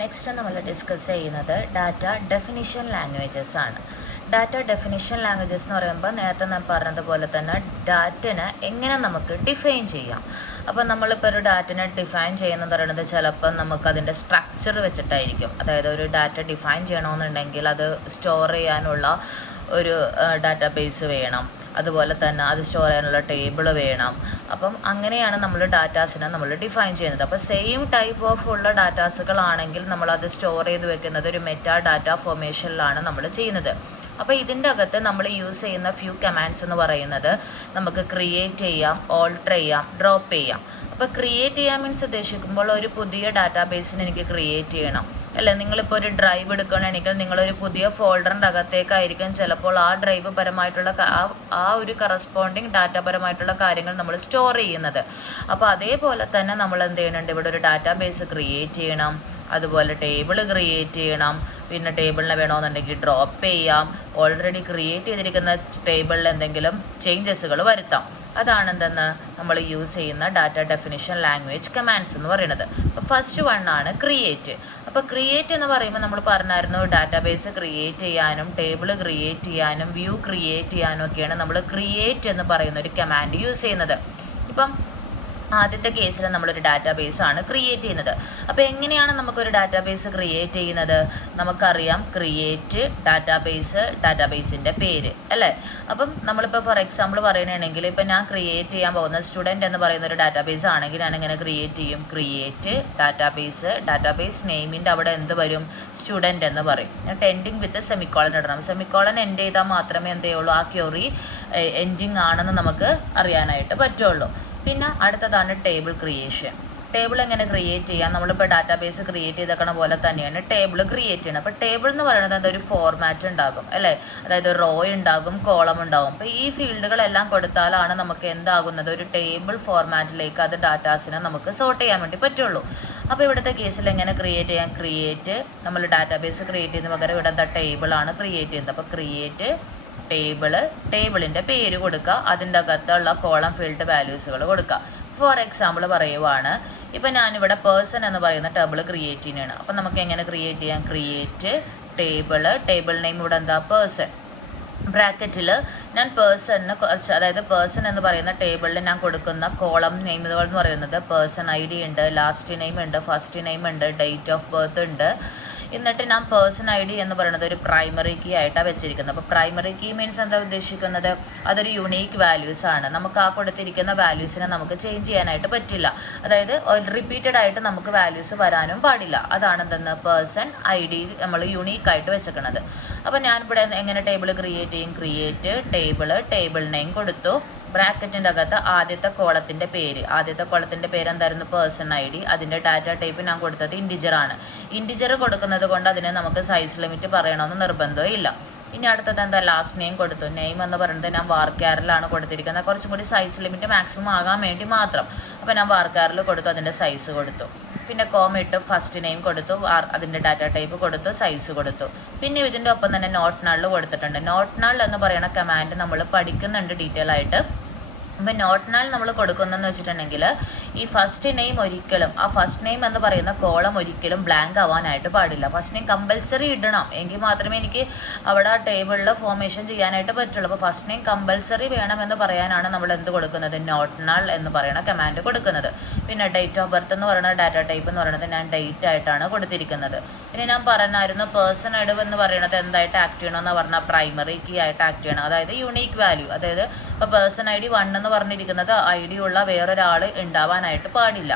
Next നമ്മൾ discuss ചെയ്യുന്നത് data definition languages ആണ്. ഡാറ്റ ഡെഫിനിഷൻ ലാംഗ്വേജസ് എന്ന് പറയുമ്പോൾ നേരത്തെ ഞാൻ പറഞ്ഞതുപോലെ തന്നെ ഡാറ്റനെ എങ്ങനെ നമുക്ക് ഡിഫൈൻ ചെയ്യാം. അപ്പോൾ നമ്മളിപ്പോൾ ഒരു ഡാറ്റനെ ഡിഫൈൻ ചെയ്യുന്നത് പറയുന്നത് ചിലപ്പോൾ നമുക്കതിൻ്റെ സ്ട്രക്ചർ വെച്ചിട്ടായിരിക്കും. അതായത് ഒരു ഡാറ്റ ഡിഫൈൻ ചെയ്യണമെന്നുണ്ടെങ്കിൽ അത് സ്റ്റോർ ചെയ്യാനുള്ള ഒരു ഡാറ്റാബേസ് വേണം, അതുപോലെ തന്നെ അത് സ്റ്റോർ ചെയ്യാനുള്ള ടേബിൾ വേണം. അപ്പം അങ്ങനെയാണ് നമ്മൾ ഡാറ്റാസിനെ നമ്മൾ ഡിഫൈൻ ചെയ്യുന്നത്. അപ്പോൾ സെയിം ടൈപ്പ് ഓഫ് ഉള്ള ഡാറ്റാസുകളാണെങ്കിൽ നമ്മളത് സ്റ്റോർ ചെയ്ത് വെക്കുന്നത് ഒരു മെറ്റാ ഡാറ്റ ഫോർമേഷനിലാണ് നമ്മൾ ചെയ്യുന്നത്. അപ്പോൾ ഇതിൻ്റെ അകത്ത് നമ്മൾ യൂസ് ചെയ്യുന്ന ഫ്യൂ കമാൻഡ്സ് എന്ന് പറയുന്നത് നമുക്ക് ക്രിയേറ്റ് ചെയ്യാം, ഓൾട്ടർ ചെയ്യാം, ഡ്രോപ്പ് ചെയ്യാം. അപ്പോൾ ക്രിയേറ്റ് ചെയ്യാൻ മീൻസ് ഉദ്ദേശിക്കുമ്പോൾ ഒരു പുതിയ ഡാറ്റാബേസിന് എനിക്ക് ക്രിയേറ്റ് ചെയ്യണം അല്ലേ. നിങ്ങളിപ്പോൾ ഒരു ഡ്രൈവ് എടുക്കുകയാണെങ്കിൽ നിങ്ങളൊരു പുതിയ ഫോൾഡറിൻ്റെ അകത്തേക്കായിരിക്കും ചിലപ്പോൾ ആ ഡ്രൈവ് പരമായിട്ടുള്ള ആ ഒരു കറസ്പോണ്ടിങ് ഡാറ്റാപരമായിട്ടുള്ള കാര്യങ്ങൾ നമ്മൾ സ്റ്റോർ ചെയ്യുന്നത്. അപ്പോൾ അതേപോലെ തന്നെ നമ്മൾ എന്ത് ചെയ്യുന്നുണ്ട്, ഇവിടെ ഒരു ഡാറ്റാബേസ് ക്രിയേറ്റ് ചെയ്യണം, അതുപോലെ ടേബിൾ ക്രിയേറ്റ് ചെയ്യണം, പിന്നെ ടേബിളിനെ വേണമെന്നുണ്ടെങ്കിൽ ഡ്രോപ്പ് ചെയ്യാം, ഓൾറെഡി ക്രിയേറ്റ് ചെയ്തിരിക്കുന്ന ടേബിളിൽ എന്തെങ്കിലും ചേഞ്ചസുകൾ വരുത്താം. അതാണ് എന്തെന്ന് നമ്മൾ യൂസ് ചെയ്യുന്ന ഡാറ്റ ഡെഫിനിഷൻ ലാംഗ്വേജ് കമാൻഡ്സ് എന്ന് പറയുന്നത്. അപ്പോൾ ഫസ്റ്റ് വൺ ആണ് ക്രിയേറ്റ്. അപ്പോൾ ക്രിയേറ്റ് എന്ന് പറയുമ്പോൾ നമ്മൾ പറഞ്ഞായിരുന്നു ഡാറ്റാബേസ് ക്രിയേറ്റ് ചെയ്യാനും ടേബിൾ ക്രിയേറ്റ് ചെയ്യാനും വ്യൂ ക്രിയേറ്റ് ചെയ്യാനും ഒക്കെയാണ് നമ്മൾ ക്രിയേറ്റ് എന്ന് പറയുന്ന ഒരു കമാൻഡ് യൂസ് ചെയ്യുന്നത്. ഇപ്പം ആദ്യത്തെ കേസിൽ നമ്മളൊരു ഡാറ്റാബേസ് ആണ് ക്രിയേറ്റ് ചെയ്യുന്നത്. അപ്പോൾ എങ്ങനെയാണ് നമുക്കൊരു ഡാറ്റാബേസ് ക്രിയേറ്റ് ചെയ്യുന്നത്? നമുക്കറിയാം ക്രിയേറ്റ് ഡാറ്റാബേസിൻ്റെ പേര് അല്ലേ. അപ്പം നമ്മളിപ്പോൾ ഫോർ എക്സാമ്പിൾ പറയുകയാണെങ്കിൽ ഇപ്പം ഞാൻ ക്രിയേറ്റ് ചെയ്യാൻ പോകുന്ന സ്റ്റുഡൻറ്റ് എന്ന് പറയുന്ന ഒരു ഡാറ്റാബേസ് ആണെങ്കിൽ ഞാൻ എങ്ങനെ ക്രിയേറ്റ് ചെയ്യും? ക്രിയേറ്റ് ഡാറ്റാബേസ് നെയിമിൻ്റെ അവിടെ എന്ത് വരും? സ്റ്റുഡൻറ്റ് എന്ന് പറയും. എന്നിട്ട് എൻഡിങ് വിത്ത് സെമിക്കോളൻ ഇടണം. സെമിക്കോളൻ എൻഡ് ചെയ്താൽ മാത്രമേ എന്ത് ചെയ്യുള്ളൂ, ആ ക്വറി എൻഡിങ് ആണെന്ന് നമുക്ക് അറിയാനായിട്ട് പറ്റുള്ളൂ. പിന്നെ അടുത്തതാണ് ടേബിൾ ക്രിയേഷൻ. ടേബിൾ എങ്ങനെ ക്രിയേറ്റ് ചെയ്യാം? നമ്മളിപ്പോൾ ഡാറ്റാബേസ് ക്രിയേറ്റ് ചെയ്തേക്കണ പോലെ തന്നെയാണ് ടേബിൾ ക്രിയേറ്റ് ചെയ്യണം. അപ്പോൾ ടേബിൾ എന്ന് പറയുന്നത് അതൊരു ഫോർമാറ്റ് ഉണ്ടാകും അല്ലേ. അതായത് റോ ഉണ്ടാകും, കോളം ഉണ്ടാകും. അപ്പോൾ ഈ ഫീൽഡുകളെല്ലാം കൊടുത്താലാണ് നമുക്ക് എന്താകുന്നത്, ഒരു ടേബിൾ ഫോർമാറ്റിലേക്ക് അത് ഡാറ്റാസിനെ നമുക്ക് സോർട്ട് ചെയ്യാൻ വേണ്ടി പറ്റുള്ളൂ. അപ്പോൾ ഇവിടുത്തെ കേസിൽ എങ്ങനെ ക്രിയേറ്റ് ചെയ്യാം? ക്രിയേറ്റ് നമ്മൾ ഡാറ്റാബേസ് ക്രിയേറ്റ് ചെയ്യുന്ന പകരം ഇവിടുത്തെ ടേബിളാണ് ക്രിയേറ്റ് ചെയ്യുന്നത്. അപ്പോൾ ക്രിയേറ്റ് ടേബിളിൻ്റെ പേര് കൊടുക്കുക, അതിൻ്റെ അകത്തുള്ള കോളം ഫീൽഡ് വാല്യൂസുകൾ കൊടുക്കുക. ഫോർ എക്സാമ്പിൾ പറയുവാണ്, ഇപ്പം ഞാനിവിടെ പേഴ്സൺ എന്ന് പറയുന്ന ടേബിൾ ക്രിയേറ്റ് ചെയ്യുകയാണ്. അപ്പം നമുക്ക് എങ്ങനെ ക്രിയേറ്റ് ചെയ്യാം? ക്രിയേറ്റ് ടേബിൾ നെയിം ഇവിടെ എന്താ? പേഴ്സൺ. ബ്രാക്കറ്റിൽ ഞാൻ പേഴ്സണിന്, അതായത് പേഴ്സൺ എന്ന് പറയുന്ന ടേബിളിൽ ഞാൻ കൊടുക്കുന്ന കോളം നെയിമുകൾ എന്ന് പറയുന്നത് പേഴ്സൺ ID ഉണ്ട്, ലാസ്റ്റ് നെയിം ഉണ്ട്, ഫസ്റ്റ് നെയിം ഉണ്ട്, ഡേറ്റ് ഓഫ് ബർത്ത് ഉണ്ട്. എന്നിട്ട് ഞാൻ പേഴ്സൺ ID എന്ന് പറയുന്നത് ഒരു പ്രൈമറി കീ ആയിട്ടാണ് വെച്ചിരിക്കുന്നത്. അപ്പോൾ പ്രൈമറി കീ മീൻസ് എന്താ ഉദ്ദേശിക്കുന്നത്? അതൊരു യുണീക്ക് വാല്യൂസ് ആണ്. നമുക്ക് ആ കൊടുത്തിരിക്കുന്ന വാല്യൂസിനെ നമുക്ക് ചേഞ്ച് ചെയ്യാനായിട്ട് പറ്റില്ല. അതായത് റിപ്പീറ്റഡ് ആയിട്ട് നമുക്ക് വാല്യൂസ് വരാനും പാടില്ല. അതാണ് എന്തെന്ന് പേഴ്സൺ ID നമ്മൾ യുണീക്കായിട്ട് വെച്ചേക്കുന്നത്. അപ്പോൾ ഞാനിവിടെ എങ്ങനെ ടേബിൾ ക്രിയേറ്റ് ചെയ്യും? ക്രിയേറ്റ് ടേബിൾ നെയിം കൊടുത്തു, ബ്രാക്കറ്റിൻ്റെ അകത്ത് ആദ്യത്തെ കോളത്തിൻ്റെ പേര് എന്തായിരുന്നു? Person ID. അതിൻ്റെ ഡാറ്റ ടൈപ്പ് ഞാൻ കൊടുത്തത് ഇൻറ്റിജറാണ്. ഇൻറ്റിജർ കൊടുക്കുന്നത് കൊണ്ട് അതിന് നമുക്ക് സൈസ് ലിമിറ്റ് പറയണമെന്ന് നിർബന്ധവും ഇല്ല. ഇനി അടുത്തത് എന്താ? ലാസ്റ്റ് നെയിം കൊടുത്തു. നെയിം എന്ന് പറയുന്നത് ഞാൻ വാർക്കാറിലാണ് കൊടുത്തിരിക്കുന്നത്, കുറച്ചും കൂടി സൈസ് ലിമിറ്റ് മാക്സിമം ആകാൻ വേണ്ടി മാത്രം. അപ്പോൾ ഞാൻ വാർക്കാറിൽ കൊടുത്തു, അതിൻ്റെ സൈസ് കൊടുത്തു. പിന്നെ കോമ ഇട്ട് ഫസ്റ്റ് നെയിം കൊടുത്തു, അതിൻ്റെ ഡാറ്റ ടൈപ്പ് കൊടുത്തു, സൈസ് കൊടുത്തു. പിന്നെ ഇതിൻ്റെ ഒപ്പം തന്നെ നോട്ട് നൾ കൊടുത്തിട്ടുണ്ട്. നോട്ട് നൾ എന്ന് പറയുന്ന കമാൻഡ് നമ്മൾ പഠിക്കുന്നുണ്ട് ഡീറ്റെയിൽ ആയിട്ട്. അപ്പം നോട്ട് നൾ നമ്മൾ കൊടുക്കുന്നതെന്ന് വെച്ചിട്ടുണ്ടെങ്കിൽ ഈ ഫസ്റ്റ് നെയിം ഒരിക്കലും, ആ ഫസ്റ്റ് നെയിം എന്ന് പറയുന്ന കോളം ഒരിക്കലും ബ്ലാങ്ക് ആവാനായിട്ട് പാടില്ല. ഫസ്റ്റ് നെയിം കമ്പൽസറി ഇടണം, എങ്കിൽ മാത്രമേ എനിക്ക് അവിടെ ആ ടേബിളിൽ ഫോർമേഷൻ ചെയ്യാനായിട്ട് പറ്റുള്ളൂ. അപ്പോൾ ഫസ്റ്റ് നെയിം കമ്പൽസറി വേണമെന്ന് പറയാനാണ് നമ്മൾ എന്ത് കൊടുക്കുന്നത്? നോട്ട് നൾ എന്ന് പറയുന്ന കമാൻഡ് കൊടുക്കുന്നത്. പിന്നെ ഡേറ്റ് ഓഫ് ബർത്ത് എന്ന് പറയുന്ന ഡാറ്റ ടൈപ്പ് എന്ന് പറയുന്നത് ഞാൻ ഡേറ്റ് ആയിട്ടാണ് കൊടുത്തിരിക്കുന്നത്. പിന്നെ ഞാൻ പറഞ്ഞായിരുന്നു പേഴ്സൺ ID എന്ന് പറയുന്നത് എന്തായിട്ട് ആക്ട് ചെയ്യണമെന്ന് പറഞ്ഞാൽ പ്രൈമറി കീ ആയിട്ട് ആക്ട് ചെയ്യണം. അതായത് യുണീക്ക് വാല്യൂ. അതായത് ഇപ്പോൾ പേഴ്സൺ ID 1 എന്ന് പറഞ്ഞിരിക്കുന്നത് ID ഉള്ള വേറൊരാൾ ഉണ്ടാവാനായിട്ട് പാടില്ല.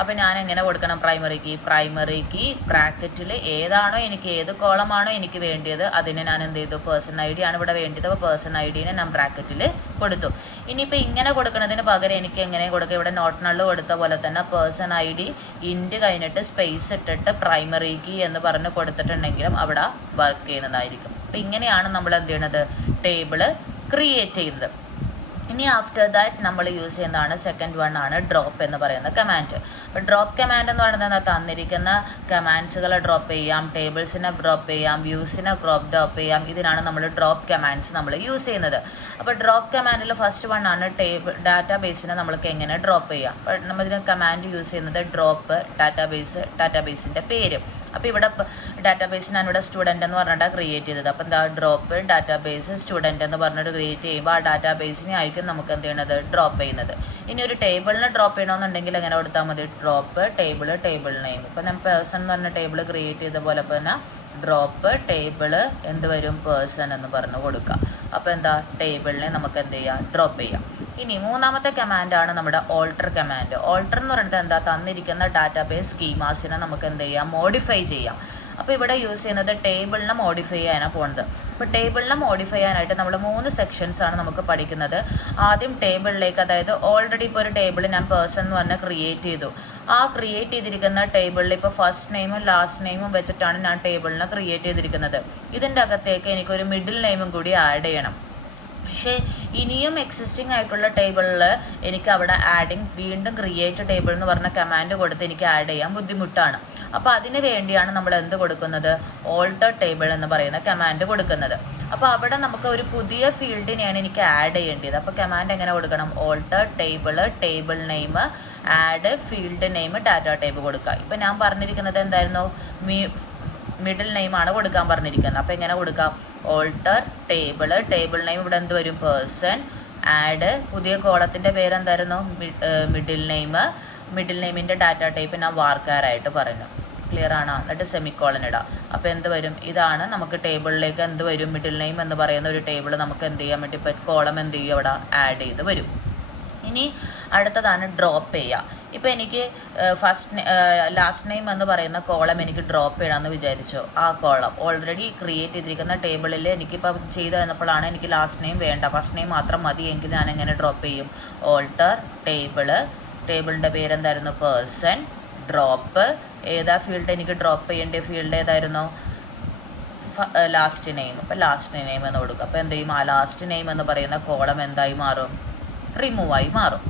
അപ്പോൾ ഞാൻ എങ്ങനെ കൊടുക്കണം? പ്രൈമറി കീ ബ്രാക്കറ്റിൽ ഏതാണോ എനിക്ക്, ഏത് കോളമാണോ എനിക്ക് വേണ്ടിയത് അതിനെ ഞാൻ എന്ത് ചെയ്തു? പേഴ്സൺ ID ആണ് ഇവിടെ വേണ്ടിയത്. അപ്പോൾ പേഴ്സൺ IDനെ ഞാൻ ബ്രാക്കറ്റിൽ കൊടുത്തു. ഇനിയിപ്പോൾ ഇങ്ങനെ കൊടുക്കുന്നതിന് പകരം എനിക്ക് എങ്ങനെ കൊടുക്കുക? ഇവിടെ നോട്ട് നൾ കൊടുത്ത പോലെ തന്നെ പേഴ്സൺ ID ഇൻറ്റ് കഴിഞ്ഞിട്ട് സ്പേസ് ഇട്ടിട്ട് പ്രൈമറി കീ എന്ന് പറഞ്ഞ് കൊടുത്തിട്ടുണ്ടെങ്കിലും അവിടെ വർക്ക് ചെയ്യുന്നതായിരിക്കും. അപ്പോൾ ഇങ്ങനെയാണ് നമ്മൾ എന്ത് ചെയ്യണത്? ടേബിൾ ക്രിയേറ്റ് ചെയ്യുന്നത്. ഇനി ആഫ്റ്റർ ദാറ്റ് നമ്മൾ യൂസ് ചെയ്യുന്നതാണ് സെക്കൻഡ് വൺ ആണ് ഡ്രോപ്പ് എന്ന് പറയുന്ന കമാൻഡ്. അപ്പോൾ ഡ്രോപ്പ് കമാൻഡ് എന്ന് പറയുന്നത് തന്നിരിക്കുന്ന കമാൻഡ്സുകളെ ഡ്രോപ്പ് ചെയ്യാം, ടേബിൾസിനെ ഡ്രോപ്പ് ചെയ്യാം, വ്യൂസിനെ ഡ്രോപ്പ് ചെയ്യാം. ഇതിനാണ് നമ്മൾ ഡ്രോപ്പ് കമാൻഡ്സ് നമ്മൾ യൂസ് ചെയ്യുന്നത്. അപ്പോൾ ഡ്രോപ്പ് കമാൻഡിൽ ഫസ്റ്റ് വൺ ആണ് ഡാറ്റാബേസിനെ നമ്മൾക്ക് എങ്ങനെ ഡ്രോപ്പ് ചെയ്യാം. അപ്പോൾ നമ്മളിതിന് കമാൻഡ് യൂസ് ചെയ്യുന്നത് ഡ്രോപ്പ് ഡാറ്റാബേസിൻ്റെ പേര്. അപ്പോൾ ഇവിടെ ഡാറ്റാബേസ് ഞാനിവിടെ സ്റ്റുഡൻ്റ് എന്ന് പറഞ്ഞിട്ടാണ് ക്രിയേറ്റ് ചെയ്തത്. അപ്പോൾ എന്താ ഡ്രോപ്പ് ഡാറ്റാബേസ് സ്റ്റുഡൻ്റ് എന്ന് പറഞ്ഞിട്ട് ക്രിയേറ്റ് ചെയ്യുമ്പോൾ ആ ഡാറ്റാബേസിനെ ആയിരിക്കും നമുക്ക് എന്ത് ചെയ്യണത് ഡ്രോപ്പ് ചെയ്യുന്നത്. ഇനി ഒരു ടേബിളിനെ ഡ്രോപ്പ് ചെയ്യണമെന്നുണ്ടെങ്കിൽ എങ്ങനെ കൊടുത്താൽ മതി? Drop table name. ഇപ്പോൾ ഞാൻ പേഴ്സൺ എന്ന് പറഞ്ഞ ടേബിൾ ക്രിയേറ്റ് ചെയ്ത പോലെ തന്നെ ഡ്രോപ്പ് ടേബിൾ എന്ത് വരും? പേഴ്സൺ എന്ന് പറഞ്ഞ് കൊടുക്കുക. അപ്പോൾ എന്താ ടേബിളിനെ നമുക്ക് എന്ത് ചെയ്യാം? ഡ്രോപ്പ് ചെയ്യാം. ഇനി മൂന്നാമത്തെ കമാൻഡാണ് നമ്മുടെ ഓൾട്ടർ കമാൻഡ്. ഓൾട്ടർ എന്ന് പറയുന്നത് എന്താ? തന്നിരിക്കുന്ന ഡാറ്റാബേസ് സ്കീമാസിനെ നമുക്ക് എന്ത് ചെയ്യാം? മോഡിഫൈ ചെയ്യാം. അപ്പോൾ ഇവിടെ യൂസ് ചെയ്യുന്നത് ടേബിളിനെ മോഡിഫൈ ചെയ്യാനാണ് പോകുന്നത്. അപ്പോൾ ടേബിളിനെ മോഡിഫൈ ചെയ്യാനായിട്ട് നമ്മൾ 3 സെക്ഷൻസ് ആണ് നമുക്ക് പഠിക്കുന്നത്. ആദ്യം ടേബിളിലേക്ക്, അതായത് ഓൾറെഡി ഇപ്പോൾ ഒരു ടേബിൾ ഞാൻ പേഴ്സൺ എന്ന് പറഞ്ഞാൽ ക്രിയേറ്റ് ചെയ്തു. ആ ക്രിയേറ്റ് ചെയ്തിരിക്കുന്ന ടേബിളിൽ ഇപ്പോൾ ഫസ്റ്റ് നെയിമും ലാസ്റ്റ് നെയിമും വെച്ചിട്ടാണ് ഞാൻ ടേബിളിനെ ക്രിയേറ്റ് ചെയ്തിരിക്കുന്നത്. ഇതിൻ്റെ അകത്തേക്ക് എനിക്കൊരു മിഡിൽ നെയിമും കൂടി ആഡ് ചെയ്യണം. പക്ഷേ ഇനിയും എക്സിസ്റ്റിംഗ് ആയിട്ടുള്ള ടേബിളിൽ എനിക്ക് അവിടെ വീണ്ടും ക്രിയേറ്റ് ടേബിൾ എന്ന് പറഞ്ഞ കമാൻഡ് കൊടുത്ത് എനിക്ക് ആഡ് ചെയ്യാൻ ബുദ്ധിമുട്ടാണ്. അപ്പോൾ അതിന് വേണ്ടിയാണ് നമ്മൾ എന്ത് കൊടുക്കുന്നത്? ഓൾട്ടർ ടേബിൾ എന്ന് പറയുന്ന കമാൻഡ് കൊടുക്കുന്നത്. അപ്പോൾ അവിടെ നമുക്ക് ഒരു പുതിയ ഫീൽഡിനെയാണ് എനിക്ക് ആഡ് ചെയ്യേണ്ടത്. അപ്പോൾ കമാൻഡ് എങ്ങനെ കൊടുക്കണം? Alter table name add field name data type കൊടുക്കുക. ഇപ്പോൾ ഞാൻ പറഞ്ഞിരിക്കുന്നത് എന്തായിരുന്നു? മിഡിൽ നെയിമാണ് കൊടുക്കാൻ പറഞ്ഞിരിക്കുന്നത്. അപ്പോൾ എങ്ങനെ കൊടുക്കാം? ഓൾട്ടർ ടേബിൾ നെയിം ഇവിടെ എന്ത് വരും? പേഴ്സൺ. ആഡ് പുതിയ കോളത്തിൻ്റെ പേരെന്തായിരുന്നു? മിഡിൽ നെയിമിൻ്റെ ഡാറ്റ ടൈപ്പ് ഞാൻ വാർക്കാരായിട്ട് പറഞ്ഞു. ക്ലിയർ ആണോ? എന്നിട്ട് സെമിക്കോളൻ ഇടാം. അപ്പോൾ എന്ത് വരും? ഇതാണ് നമുക്ക് ടേബിളിലേക്ക് എന്ത് വരും? മിഡിൽ നെയിം എന്ന് പറയുന്ന ഒരു ടേബിൾ നമുക്ക് എന്ത് ചെയ്യാൻ വേണ്ടി കോളം എന്ത് ചെയ്യും? അവിടെ ആഡ് ചെയ്ത് വരും. ഇനി അടുത്തതാണ് ഡ്രോപ്പ് ചെയ്യുക. ഇപ്പോൾ എനിക്ക് ലാസ്റ്റ് നെയിം എന്ന് പറയുന്ന കോളം എനിക്ക് ഡ്രോപ്പ് ചെയ്യണമെന്ന് വിചാരിച്ചു. ആ കോളം ഓൾറെഡി ക്രിയേറ്റ് ചെയ്തിരിക്കുന്ന ടേബിളിൽ എനിക്കിപ്പോൾ ചെയ്ത് തന്നപ്പോഴാണ് എനിക്ക് ലാസ്റ്റ് നെയിം വേണ്ട, ഫസ്റ്റ് നെയിം മാത്രം മതി എങ്കിൽ ഞാൻ എങ്ങനെ ഡ്രോപ്പ് ചെയ്യും? ഓൾട്ടർ ടേബിളിൻ്റെ പേരെന്തായിരുന്നു? പേഴ്സൺ. ഡ്രോപ്പ് ഏതാ ഫീൽഡ് എനിക്ക് ഡ്രോപ്പ് ചെയ്യേണ്ട ഫീൽഡ് ഏതായിരുന്നു? Last name. അപ്പോൾ ലാസ്റ്റ് നെയിം എന്ന് കൊടുക്കുക. അപ്പോൾ എന്ത് ചെയ്യും? ആ ലാസ്റ്റ് നെയിം എന്ന് പറയുന്ന കോളം എന്തായി മാറും? റിമൂവായി മാറും.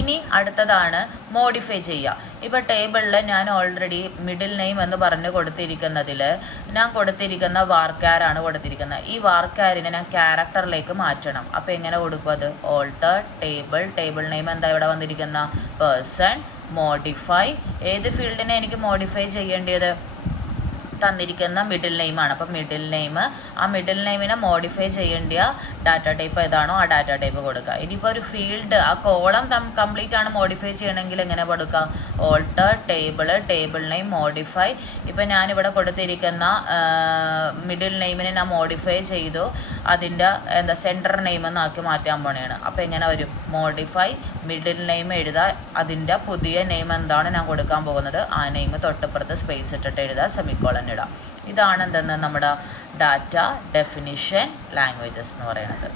ഇനി അടുത്തതാണ് മോഡിഫൈ ചെയ്യുക. ഇപ്പോൾ ടേബിളിൽ ഞാൻ ഓൾറെഡി മിഡിൽ നെയിം എന്ന് പറഞ്ഞ് കൊടുത്തിരിക്കുന്നതിൽ ഞാൻ കൊടുത്തിരിക്കുന്ന വാർക്കാരാണ് കൊടുത്തിരിക്കുന്നത്. ഈ വാർക്കാരിനെ ഞാൻ ക്യാരക്ടറിലേക്ക് മാറ്റണം. അപ്പോൾ എങ്ങനെ കൊടുക്കും അത്? ഓൾട്ടർ ടേബിൾ നെയിം എന്താ ഇവിടെ വന്നിരിക്കുന്ന? പേഴ്സൺ. മോഡിഫൈ ഏത് ഫീൽഡിനെ എനിക്ക് മോഡിഫൈ ചെയ്യേണ്ടത്? തന്നിരിക്കുന്ന മിഡിൽ നെയിമാണ്. അപ്പോൾ ആ മിഡിൽ നെയിമിനെ മോഡിഫൈ ചെയ്യേണ്ട ഡാറ്റ ടൈപ്പ് ഏതാണോ ആ ഡാറ്റ ടൈപ്പ് കൊടുക്കുക. ഇനിയിപ്പോൾ ഒരു ഫീൽഡ് ആ കോളം കംപ്ലീറ്റ് ആണ് മോഡിഫൈ ചെയ്യണമെങ്കിൽ എങ്ങനെ കൊടുക്കാം? Alter table name modify. ഇപ്പോൾ ഞാനിവിടെ കൊടുത്തിരിക്കുന്ന മിഡിൽ നെയിമിനെ ഞാൻ മോഡിഫൈ ചെയ്തു, അതിൻ്റെ സെൻറ്റർ നെയിം എന്നാക്കി മാറ്റാൻ പോണെയാണ്. അപ്പോൾ എങ്ങനെ വരും? മോഡിഫൈ മിഡിൽ നെയിം എഴുതുക, അതിൻ്റെ പുതിയ നെയിം എന്താണ് ഞാൻ കൊടുക്കാൻ പോകുന്നത് ആ നെയിം തൊട്ടപ്പുറത്ത് സ്പേസ് ഇട്ടിട്ട് എഴുതുക, സെമിക്കോളൻ ഇടാം. ഇതാണ് എന്തെന്ന് നമ്മുടെ ഡാറ്റ ഡെഫിനിഷൻ ലാംഗ്വേജസ് എന്ന് പറയുന്നത്.